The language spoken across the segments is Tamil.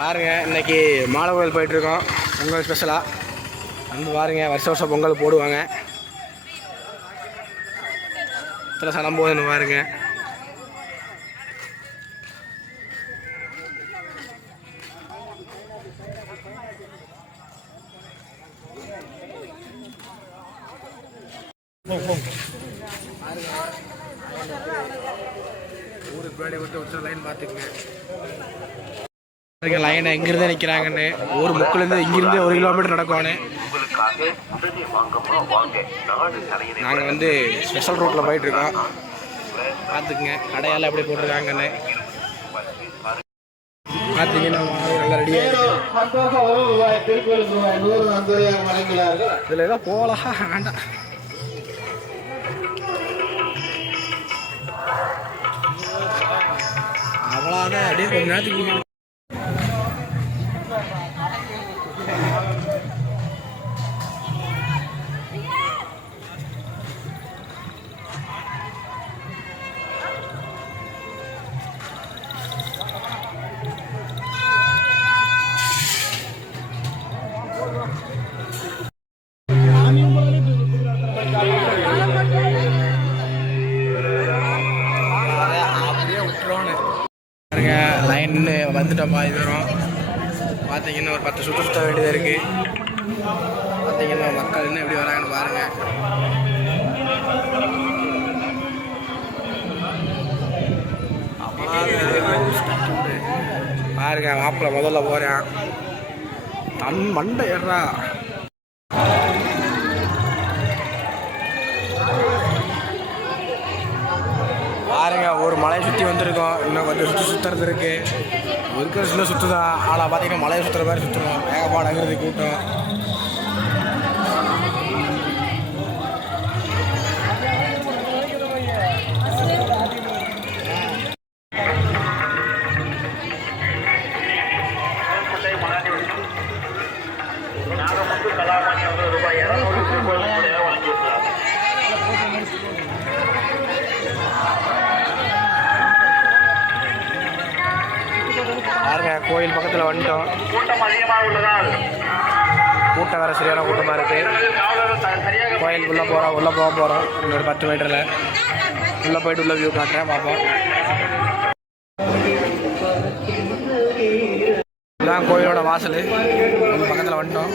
பாருங்கள், இன்றைக்கி மாலை கோயில் போயிட்டுருக்கோம். பொங்கல் ஸ்பெஷலாக வந்து பாருங்கள், வருஷம் பொங்கல் போடுவாங்க. இத்தனை சனம் போதுன்னு பாருங்கள். ஊருக்கு பின்னாடி விட்டு லைன் பார்த்துக்குங்க. லைனை எங்கிருந்து நிற்கிறாங்கன்னு ஊர் முக்கிலேருந்து இங்கிருந்து 1 கிலோமீட்டர் நடக்கணும். நாங்கள் வந்து ஸ்பெஷல் ரூட்டில் போயிட்டுருக்கோம். பார்த்துக்குங்க கடையால் எப்படி போட்டிருக்காங்கன்னு பார்த்தீங்கன்னா நல்லா ரெடியாக இதில் ஏதோ போகலாம் வேண்டாம். அவ்வளோதான், அப்படியே கொஞ்ச நேரத்துக்கு லைன் வந்துட்டோம்ப்பா. இது வரும் பார்த்தீங்கன்னா ஒரு 10 சுற்று சுற்ற வேண்டியதாக இருக்குது. பார்த்தீங்கன்னா மக்கள் இன்னும் எப்படி வராங்கன்னு பாருங்கள். பாருங்க, மாப்பிள்ளை முதல்ல போகிறேன். தன் மண்டை ஏறா. பாருங்க, ஒரு மலையை சுற்றி வந்திருக்கோம். இன்னும் கொஞ்சம் சுற்றுறது இருக்குது. இருக்கிற சில சுற்றுதான். ஆனால் பார்த்தீங்கன்னா மலையை சுற்றுற மாதிரி சுற்றணும். வேகப்பாடுங்கிறது கூட்டம். பாருங்க, கோயில் பக்கத்தில் வந்துட்டோம். கூட்டம் அதிகமாக உள்ளதால் கூட்டம் வேறு சரியான கூட்டமாக இருக்குது. கோயிலுக்குள்ளே போகிறோம், உள்ளே போக போகிறோம். இன்னொரு 10 மீட்டரில் உள்ளே போயிட்டு உள்ள வியூ காட்டுறேன், பார்ப்போம். இதுதான் கோயிலோட வாசல். பக்கத்தில் வந்துட்டோம்.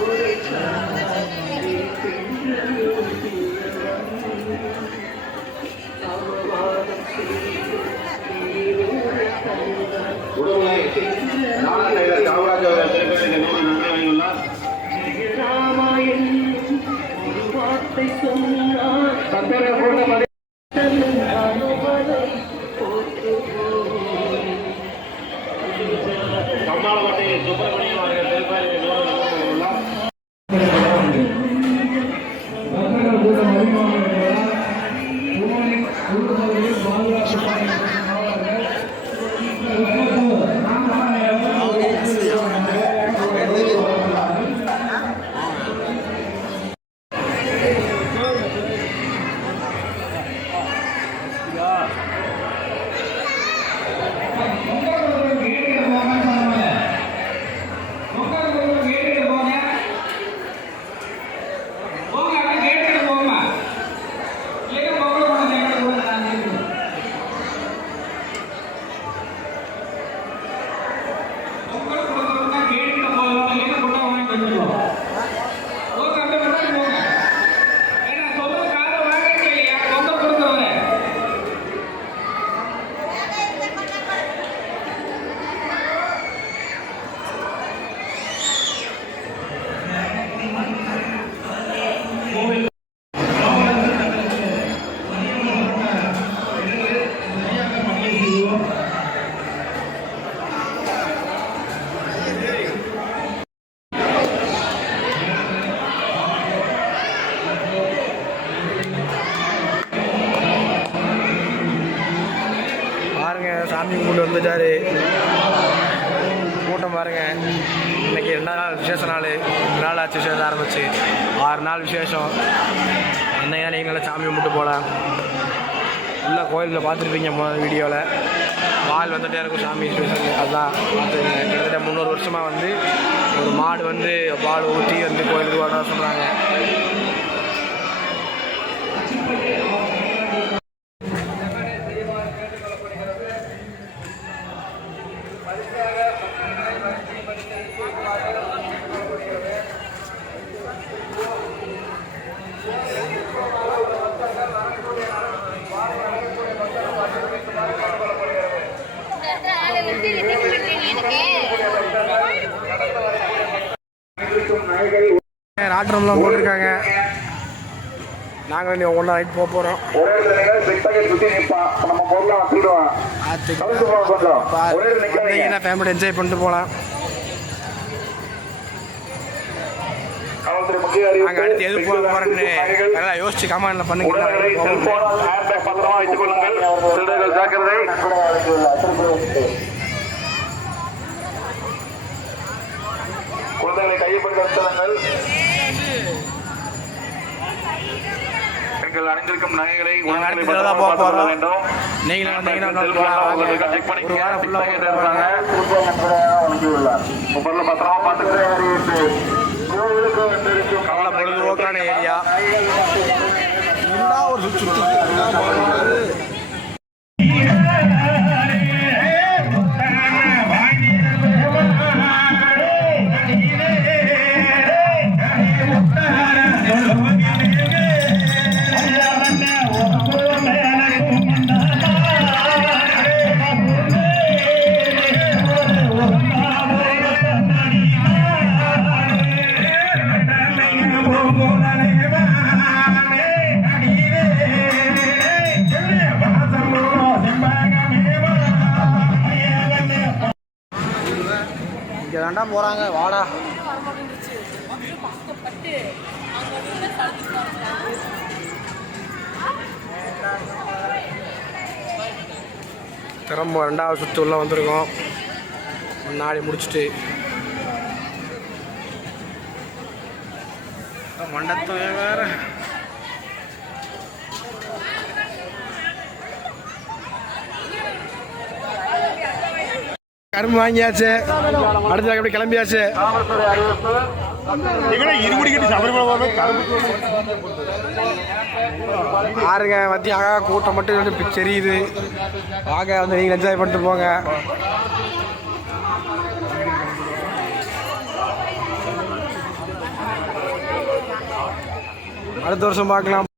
சாமி கும்பிட்டு வந்துட்டாரு. கூட்டம் பாருங்க. இன்னைக்கு 2ஆவது நாள் விசேஷ நாள். 2 நாள் ஆச்சு விசேஷம் ஆரம்பிச்சு. 6 நாள் விசேஷம். அன்னைக்கு நீங்கள் நல்லா சாமி கும்பிட்டு போகலாம். உள்ள கோயிலில் பார்த்துருப்பீங்க வீடியோவில் வால் வந்துகிட்டே இருக்கும் சாமி ஸ்பெஷல். அதுதான் பார்த்துருங்க. கிட்டத்தட்ட 300 வருஷமாக வந்து ஒரு மாடு வந்து பால் ஊற்றி வந்து கோயிலுக்கு வர சொல்கிறாங்க. ராட்டினம்லாம் போட்டிருக்காங்க. நாங்கள் வந்து ஒன்றா நைட் போக போகிறோம். ஃபேமிலி என்ஜாய் பண்ணிட்டு போகலாம். நாங்கள் அடுத்து எது போக போகிறோன்னு நல்லா யோசிச்சு கமெண்ட்ல பண்ணுங்க. குழந்தைகளை கையப்படுத்துங்கள். பெண்கள் அணிந்திருக்கும் நகைகளை போக வேண்டும். பத்திரமா பார்த்துட்டு பொழுதுபோக்கான ஏரியா. ஒரு சுற்று இங்கே தாண்டா போகிறாங்க. வாடா திரும்ப 2வது சுற்று உள்ள வந்திருக்கோம். முன்னாடி முடிச்சுட்டு மண்டத்தை வேற கரும்பு வாங்கியாச்சு. அடுத்த எப்படி கிளம்பியாச்சு. பாருங்க மத்திய கூட்டம் மட்டும் தெரியுது. வாங்க வந்து நீங்கள் என்ஜாய் பண்ணிட்டு போங்க. அடுத்த வருஷம் பார்க்கலாம்.